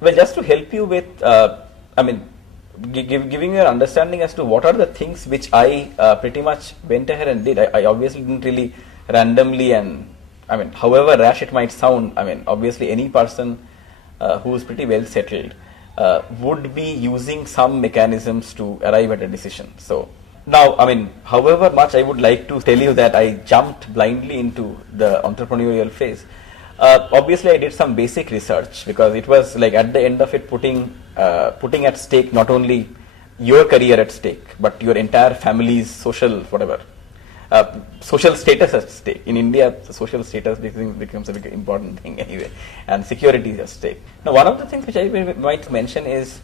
Well, just to help you with, I mean, giving you an understanding as to what are the things which I pretty much went ahead and did. I obviously didn't really randomly, and I mean, however rash it might sound, I mean, obviously any person who is pretty well settled would be using some mechanisms to arrive at a decision. So now, I mean, however much I would like to tell you that I jumped blindly into the entrepreneurial phase, obviously I did some basic research, because it was like at the end of it putting at stake not only your career at stake, but your entire family's social whatever. Social status at stake. In India, social status becomes a very important thing anyway, and security is at stake. Now, one of the things which I might mention is,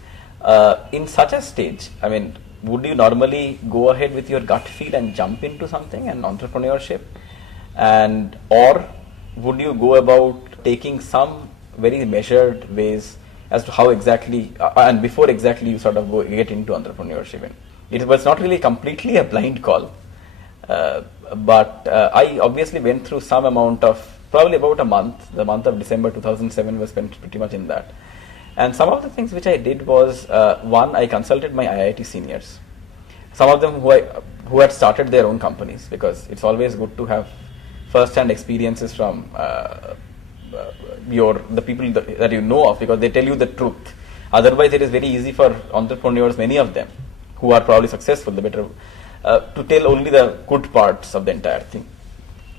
in such a stage, I mean, would you normally go ahead with your gut feel and jump into something, and entrepreneurship, and or would you go about taking some very measured ways as to how exactly, and before exactly you sort of get into entrepreneurship? It was not really completely a blind call. But I obviously went through some amount of, probably about a month. The month of December 2007 was spent pretty much in that. And some of the things which I did was, one, I consulted my IIT seniors. Some of them who had started their own companies, because it's always good to have first-hand experiences from the people that you know of, because they tell you the truth. Otherwise, it is very easy for entrepreneurs, many of them, who are probably successful, the better, to tell only the good parts of the entire thing.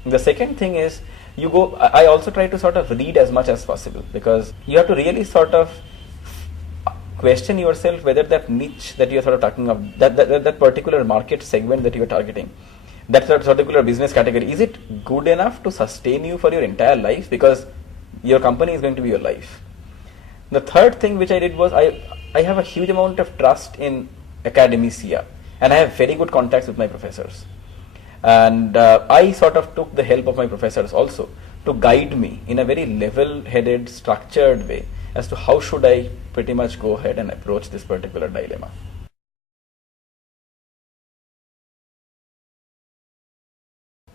The second thing is, I also try to sort of read as much as possible, because you have to really sort of question yourself whether that niche that you are sort of talking of, that particular market segment that you are targeting, that particular business category, is it good enough to sustain you for your entire life? Because your company is going to be your life. The third thing which I did was, I have a huge amount of trust in academia, and I have very good contacts with my professors. And I sort of took the help of my professors also to guide me in a very level-headed, structured way as to how should I pretty much go ahead and approach this particular dilemma.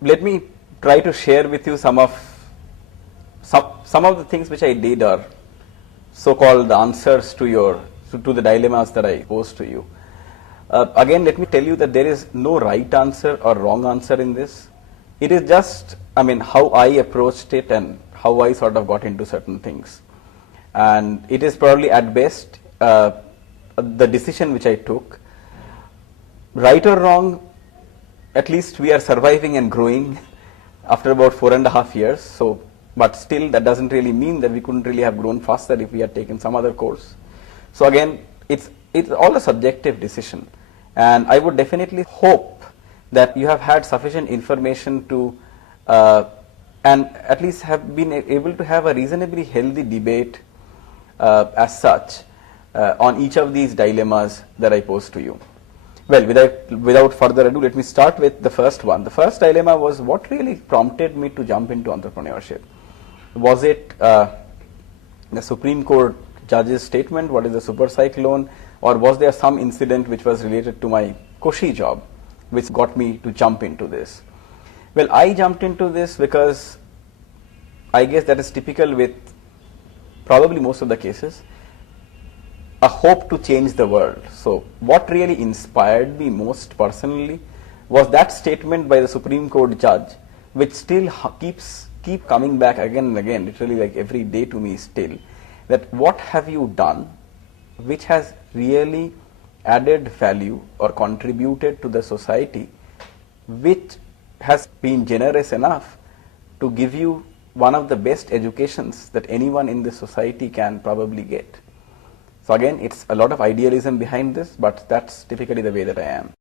Let me try to share with you some of the things which I did, or so-called answers to the dilemmas that I posed to you. Again, let me tell you that there is no right answer or wrong answer in this. It is just, I mean, how I approached it and how I sort of got into certain things. And it is probably at best the decision which I took. Right or wrong, at least we are surviving and growing after about 4.5 years. So, but still that doesn't really mean that we couldn't really have grown faster if we had taken some other course. So again, it's all a subjective decision. And I would definitely hope that you have had sufficient information to, and at least have been able to have a reasonably healthy debate as such on each of these dilemmas that I posed to you. Well, without further ado, let me start with the first one. The first dilemma was, what really prompted me to jump into entrepreneurship? Was it the Supreme Court judge's statement, what is the super cyclone, or was there some incident which was related to my cushy job which got me to jump into this? Well, I jumped into this because I guess that is typical with probably most of the cases, a hope to change the world. So what really inspired me most personally was that statement by the Supreme Court judge, which still keep coming back again and again, literally like every day to me still, that what have you done which has really added value or contributed to the society, which has been generous enough to give you one of the best educations that anyone in this society can probably get. So again, it's a lot of idealism behind this, but that's typically the way that I am.